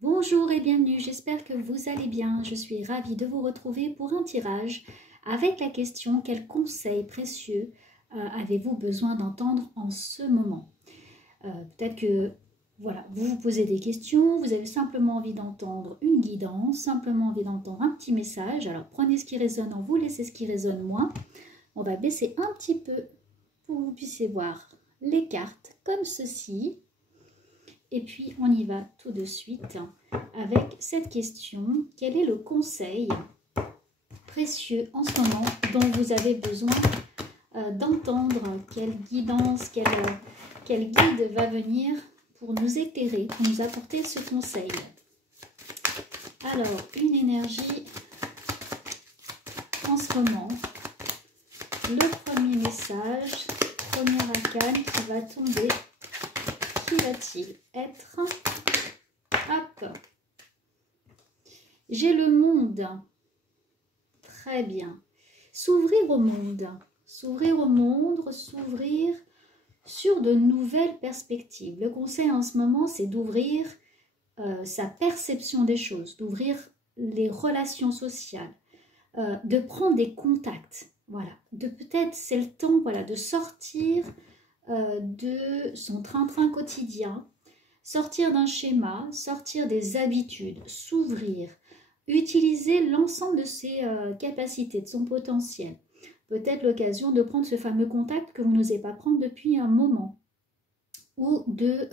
Bonjour et bienvenue, j'espère que vous allez bien. Je suis ravie de vous retrouver pour un tirage avec la question: quels conseils précieux avez-vous besoin d'entendre en ce moment? Peut-être que voilà, vous vous posez des questions, vous avez simplement envie d'entendre une guidance, simplement envie d'entendre un petit message. Alors prenez ce qui résonne en vous, laissez ce qui résonne moins. On va baisser un petit peu pour que vous puissiez voir les cartes comme ceci. Et puis on y va tout de suite avec cette question: quel est le conseil précieux en ce moment dont vous avez besoin d'entendre? Quelle guidance, quel guide va venir pour nous éclairer, pour nous apporter ce conseil? Alors, une énergie en ce moment. Le premier message, premier arcane qui va tomber. Qui va-t-il être? Hop. J'ai le monde. Très bien. S'ouvrir au monde. S'ouvrir au monde, s'ouvrir sur de nouvelles perspectives. Le conseil en ce moment, c'est d'ouvrir sa perception des choses, d'ouvrir les relations sociales, de prendre des contacts. Voilà. De peut-être, c'est le temps, voilà, de sortir de son train-train quotidien, sortir d'un schéma, sortir des habitudes, s'ouvrir, utiliser l'ensemble de ses capacités, de son potentiel. Peut-être l'occasion de prendre ce fameux contact que vous n'osez pas prendre depuis un moment, ou de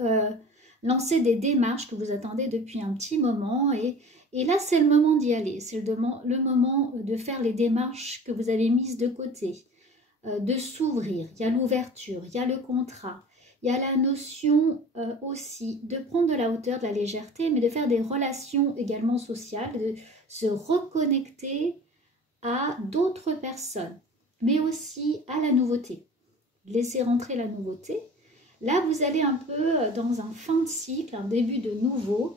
lancer des démarches que vous attendez depuis un petit moment, et là c'est le moment d'y aller, c'est le moment de faire les démarches que vous avez mises de côté, de s'ouvrir. Il y a l'ouverture, il y a le contrat, il y a la notion aussi de prendre de la hauteur, de la légèreté, mais de faire des relations également sociales, de se reconnecter à d'autres personnes, mais aussi à la nouveauté. Laisser rentrer la nouveauté. Là, vous allez un peu dans un fin de cycle, un début de nouveau,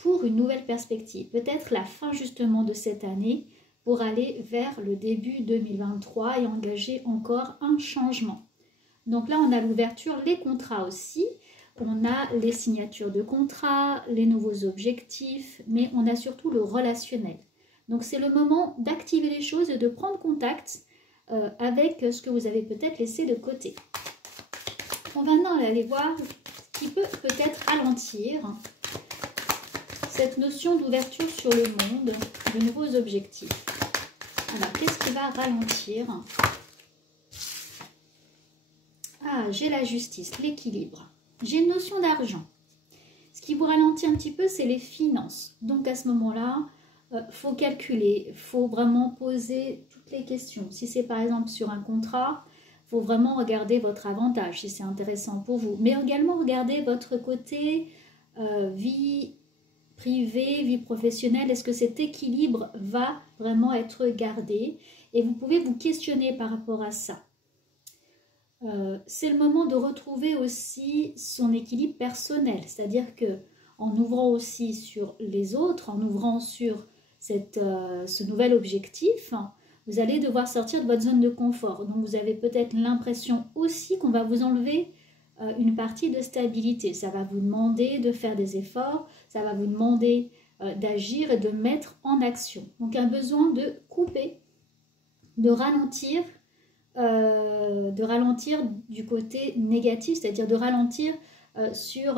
pour une nouvelle perspective. Peut-être la fin justement de cette année, pour aller vers le début 2023 et engager encore un changement. Donc là, on a l'ouverture, les contrats aussi, on a les signatures de contrats, les nouveaux objectifs, mais on a surtout le relationnel. Donc c'est le moment d'activer les choses et de prendre contact avec ce que vous avez peut-être laissé de côté. On va maintenant aller voir ce qui peut peut-être ralentir cette notion d'ouverture sur le monde, de nouveaux objectifs. Alors, qu'est-ce qui va ralentir? Ah, j'ai la justice, l'équilibre. J'ai une notion d'argent. Ce qui vous ralentit un petit peu, c'est les finances. Donc, à ce moment-là, faut calculer, il faut vraiment poser toutes les questions. Si c'est par exemple sur un contrat, il faut vraiment regarder votre avantage, si c'est intéressant pour vous. Mais également regarder votre côté vie privée, vie professionnelle, est-ce que cet équilibre va vraiment être gardé? Et vous pouvez vous questionner par rapport à ça. C'est le moment de retrouver aussi son équilibre personnel, c'est-à-dire que en ouvrant aussi sur les autres, en ouvrant sur ce nouvel objectif, vous allez devoir sortir de votre zone de confort. Donc vous avez peut-être l'impression aussi qu'on va vous enlever une partie de stabilité. Ça va vous demander de faire des efforts, ça va vous demander d'agir et de mettre en action. Donc un besoin de couper, de ralentir du côté négatif, c'est-à-dire de ralentir sur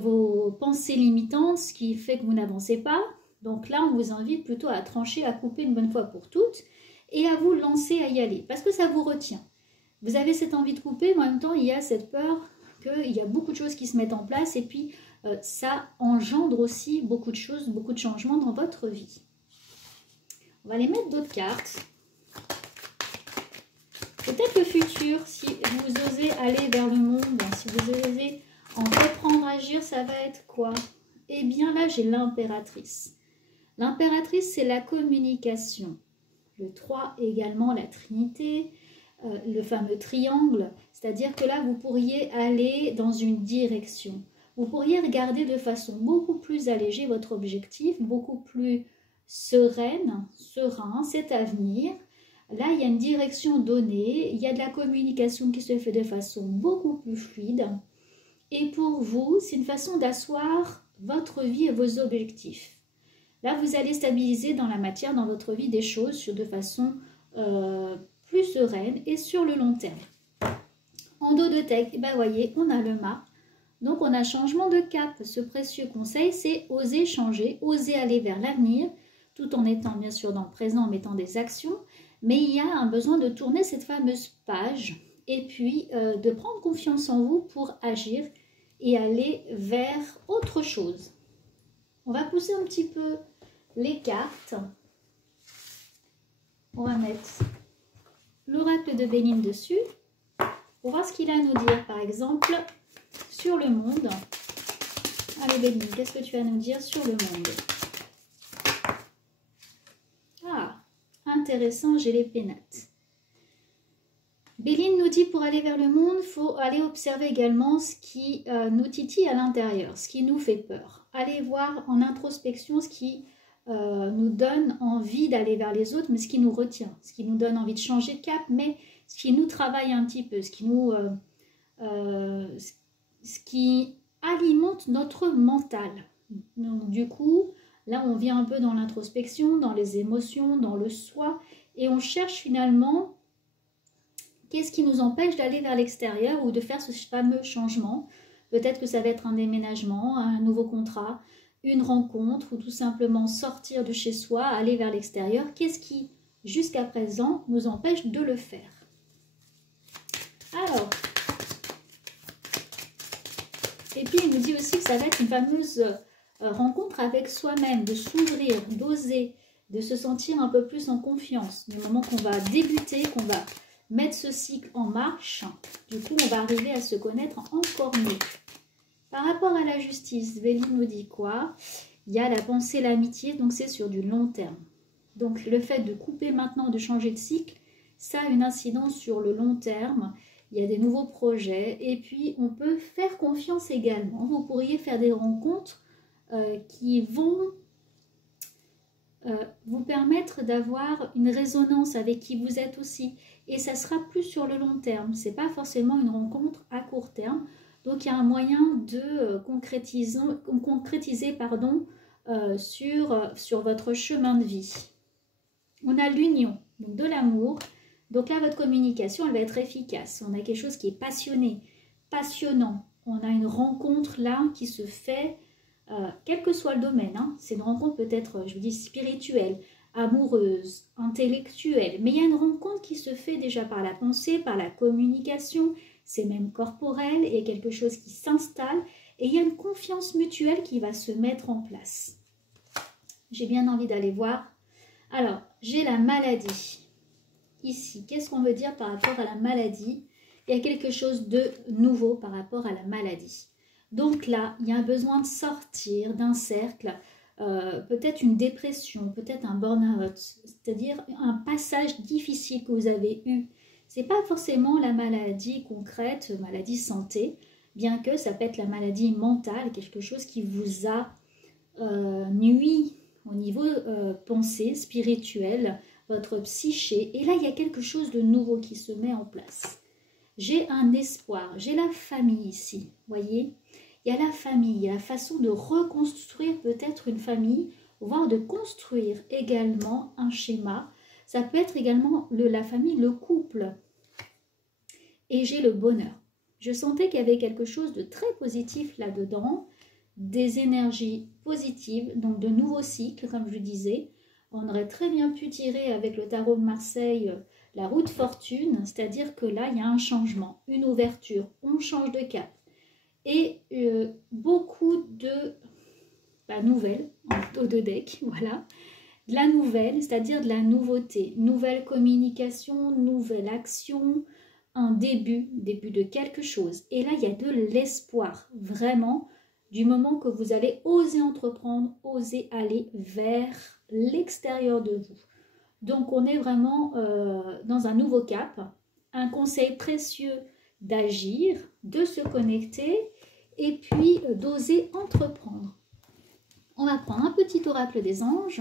vos pensées limitantes, ce qui fait que vous n'avancez pas. Donc là, on vous invite plutôt à trancher, à couper une bonne fois pour toutes et à vous lancer à y aller, parce que ça vous retient. Vous avez cette envie de couper, mais en même temps, il y a cette peur qu'il y a beaucoup de choses qui se mettent en place et puis ça engendre aussi beaucoup de choses, beaucoup de changements dans votre vie. On va aller mettre d'autres cartes. Peut-être le futur, si vous osez aller vers le monde, si vous osez en reprendre, agir, ça va être quoi? Eh bien là, j'ai l'impératrice. L'impératrice, c'est la communication. Le 3 également, la Trinité, le fameux triangle. C'est-à-dire que là, vous pourriez aller dans une direction. Vous pourriez regarder de façon beaucoup plus allégée votre objectif, beaucoup plus serein, cet avenir. Là, il y a une direction donnée, il y a de la communication qui se fait de façon beaucoup plus fluide. Et pour vous, c'est une façon d'asseoir votre vie et vos objectifs. Là, vous allez stabiliser dans la matière, dans votre vie, des choses de façon plus sereine et sur le long terme. En dos de deck, ben, voyez, on a le mât. Donc, on a changement de cap. Ce précieux conseil, c'est oser changer, oser aller vers l'avenir, tout en étant bien sûr dans le présent, en mettant des actions. Mais il y a un besoin de tourner cette fameuse page et puis de prendre confiance en vous pour agir et aller vers autre chose. On va pousser un petit peu les cartes. On va mettre l'oracle de Béline dessus pour voir ce qu'il a à nous dire, par exemple, sur le monde. Allez Béline, qu'est-ce que tu as à nous dire sur le monde? Ah, intéressant, j'ai les pénates. Béline nous dit pour aller vers le monde, il faut aller observer également ce qui nous titille à l'intérieur, ce qui nous fait peur. Allez voir en introspection ce qui nous donne envie d'aller vers les autres, mais ce qui nous retient, ce qui nous donne envie de changer de cap, mais ce qui nous travaille un petit peu, ce qui alimente notre mental. Donc, du coup, là, on vient un peu dans l'introspection, dans les émotions, dans le soi, et on cherche finalement qu'est-ce qui nous empêche d'aller vers l'extérieur ou de faire ce fameux changement. Peut-être que ça va être un déménagement, un nouveau contrat, une rencontre ou tout simplement sortir de chez soi, aller vers l'extérieur. Qu'est-ce qui, jusqu'à présent, nous empêche de le faire? Alors, et puis il nous dit aussi que ça va être une fameuse rencontre avec soi-même, de s'ouvrir, d'oser, de se sentir un peu plus en confiance. Du moment qu'on va débuter, qu'on va mettre ce cycle en marche, du coup on va arriver à se connaître encore mieux. Par rapport à la justice, Béline nous dit quoi? Il y a la pensée, l'amitié, donc c'est sur du long terme. Donc le fait de couper maintenant, de changer de cycle, ça a une incidence sur le long terme. Il y a des nouveaux projets et puis on peut faire confiance également. Vous pourriez faire des rencontres qui vont vous permettre d'avoir une résonance avec qui vous êtes aussi. Et ça sera plus sur le long terme. Ce n'est pas forcément une rencontre à court terme. Donc il y a un moyen de concrétiser sur votre chemin de vie. On a l'union, donc de l'amour. Donc là, votre communication, elle va être efficace. On a quelque chose qui est passionné, passionnant. On a une rencontre là qui se fait, quel que soit le domaine. Hein. C'est une rencontre peut-être, je vous dis, spirituelle, amoureuse, intellectuelle. Mais il y a une rencontre qui se fait déjà par la pensée, par la communication. C'est même corporel. Il y a quelque chose qui s'installe. Et il y a une confiance mutuelle qui va se mettre en place. J'ai bien envie d'aller voir. Alors, j'ai la maladie. Ici, qu'est-ce qu'on veut dire par rapport à la maladie? Il y a quelque chose de nouveau par rapport à la maladie. Donc là, il y a un besoin de sortir d'un cercle, peut-être une dépression, peut-être un burn-out, c'est-à-dire un passage difficile que vous avez eu. Ce n'est pas forcément la maladie concrète, maladie santé, bien que ça peut être la maladie mentale, quelque chose qui vous a nui au niveau pensée, spirituelle, votre psyché. Et là, il y a quelque chose de nouveau qui se met en place. J'ai un espoir, j'ai la famille ici, voyez. Il y a la famille, il y a la façon de reconstruire peut-être une famille, voire de construire également un schéma. Ça peut être également la famille, le couple. Et j'ai le bonheur. Je sentais qu'il y avait quelque chose de très positif là-dedans, des énergies positives, donc de nouveaux cycles, comme je disais. On aurait très bien pu tirer avec le tarot de Marseille la roue de fortune, c'est-à-dire que là, il y a un changement, une ouverture, on change de cap. Et beaucoup de nouvelles, en dos de deck, voilà. De la nouvelle, c'est-à-dire de la nouveauté, nouvelle communication, nouvelle action, un début de quelque chose. Et là, il y a de l'espoir, vraiment, du moment que vous allez oser entreprendre, oser aller vers l'extérieur de vous. Donc, on est vraiment dans un nouveau cap, un conseil précieux d'agir, de se connecter et puis d'oser entreprendre. On va prendre un petit oracle des anges.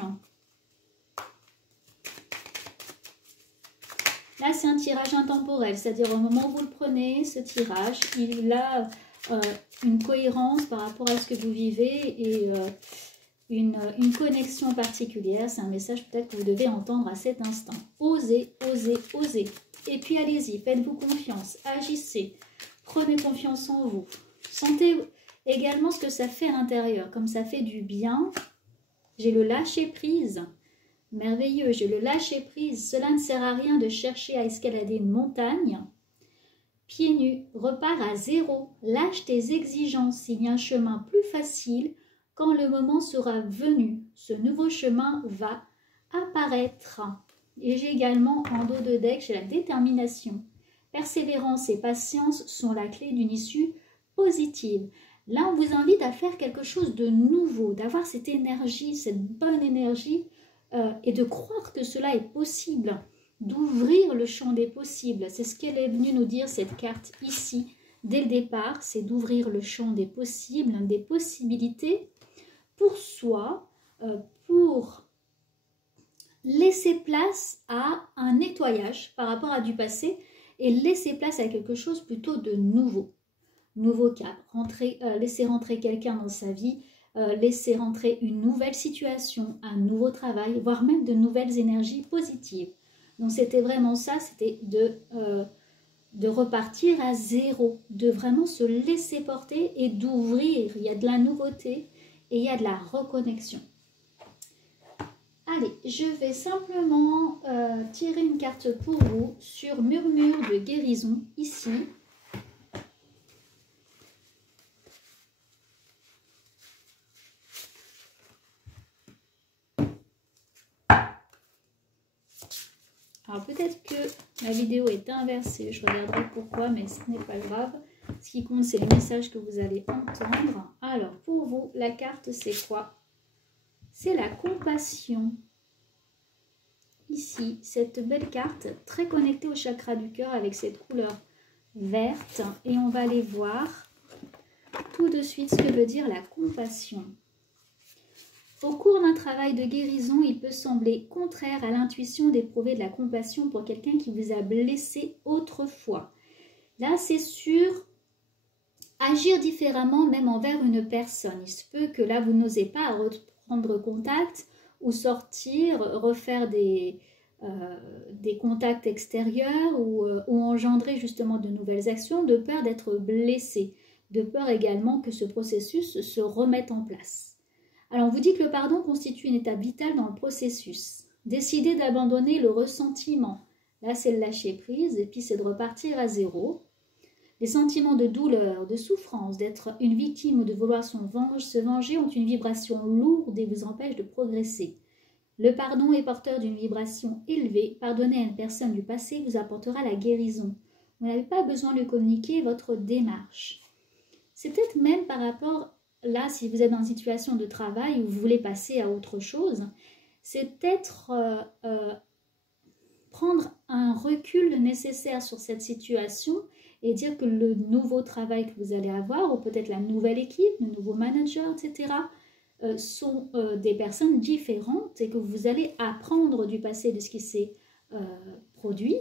Là, c'est un tirage intemporel, c'est-à-dire au moment où vous le prenez, ce tirage, il a une cohérence par rapport à ce que vous vivez et une connexion particulière. C'est un message peut-être que vous devez entendre à cet instant. Osez, osez, osez. Et puis allez-y, faites-vous confiance, agissez, prenez confiance en vous. Sentez également ce que ça fait à l'intérieur, comme ça fait du bien. J'ai le lâcher-prise. Merveilleux, j'ai le lâcher-prise. Cela ne sert à rien de chercher à escalader une montagne. Pieds nus, repars à zéro. Lâche tes exigences. Il y a un chemin plus facile quand le moment sera venu. Ce nouveau chemin va apparaître. Et j'ai également en dos de deck, j'ai la détermination. Persévérance et patience sont la clé d'une issue positive. Là, on vous invite à faire quelque chose de nouveau, d'avoir cette énergie, cette bonne énergie et de croire que cela est possible, d'ouvrir le champ des possibles. C'est ce qu'elle est venue nous dire, cette carte ici, dès le départ, c'est d'ouvrir le champ des possibles, des possibilités pour soi, pour laisser place à un nettoyage par rapport à du passé et laisser place à quelque chose plutôt de nouveau. Nouveau cap, laisser rentrer quelqu'un dans sa vie, laisser rentrer une nouvelle situation, un nouveau travail, voire même de nouvelles énergies positives. Donc c'était vraiment ça, c'était de repartir à zéro, de vraiment se laisser porter et d'ouvrir. Il y a de la nouveauté et il y a de la reconnexion. Allez, je vais simplement tirer une carte pour vous sur Murmure de guérison, ici. Alors peut-être que la vidéo est inversée, je regarderai pourquoi, mais ce n'est pas grave. Ce qui compte, c'est les messages que vous allez entendre. Alors pour vous, la carte, c'est quoi? C'est la compassion. Ici, cette belle carte, très connectée au chakra du cœur avec cette couleur verte. Et on va aller voir tout de suite ce que veut dire la compassion. Au cours d'un travail de guérison, il peut sembler contraire à l'intuition d'éprouver de la compassion pour quelqu'un qui vous a blessé autrefois. Là, c'est sur agir différemment même envers une personne. Il se peut que là, vous n'osez pas reprendre contact ou sortir, refaire des contacts extérieurs ou engendrer justement de nouvelles actions de peur d'être blessé, de peur également que ce processus se remette en place. Alors, on vous dit que le pardon constitue une étape vitale dans le processus. Décidez d'abandonner le ressentiment. Là, c'est le lâcher-prise et puis c'est de repartir à zéro. Les sentiments de douleur, de souffrance, d'être une victime ou de vouloir se venger ont une vibration lourde et vous empêchent de progresser. Le pardon est porteur d'une vibration élevée. Pardonner à une personne du passé vous apportera la guérison. Vous n'avez pas besoin de communiquer votre démarche. C'est peut-être même par rapport, là, si vous êtes dans une situation de travail où vous voulez passer à autre chose, c'est peut-être prendre un recul nécessaire sur cette situation et dire que le nouveau travail que vous allez avoir, ou peut-être la nouvelle équipe, le nouveau manager, etc., sont des personnes différentes et que vous allez apprendre du passé de ce qui s'est produit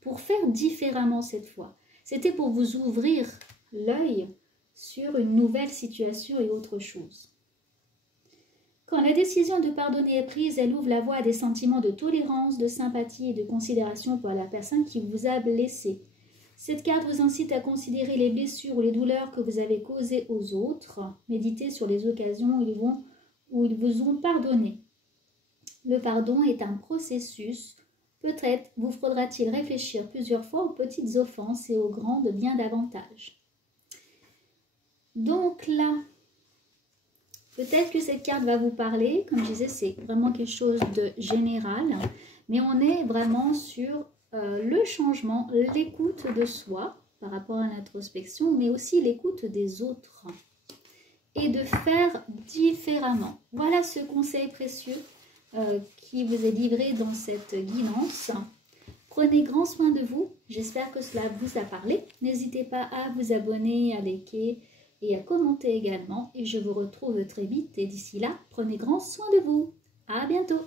pour faire différemment cette fois. C'était pour vous ouvrir l'œil sur une nouvelle situation et autre chose. Quand la décision de pardonner est prise, elle ouvre la voie à des sentiments de tolérance, de sympathie et de considération pour la personne qui vous a blessé. Cette carte vous incite à considérer les blessures ou les douleurs que vous avez causées aux autres. Méditez sur les occasions où ils vous ont pardonné. Le pardon est un processus. Peut-être vous faudra-t-il réfléchir plusieurs fois aux petites offenses et aux grandes bien davantage. Donc là, peut-être que cette carte va vous parler. Comme je disais, c'est vraiment quelque chose de général. Mais on est vraiment sur le changement, l'écoute de soi par rapport à l'introspection, mais aussi l'écoute des autres. Et de faire différemment. Voilà ce conseil précieux qui vous est livré dans cette guidance. Prenez grand soin de vous. J'espère que cela vous a parlé. N'hésitez pas à vous abonner, à liker et à commenter également. Et je vous retrouve très vite. Et d'ici là, prenez grand soin de vous. À bientôt.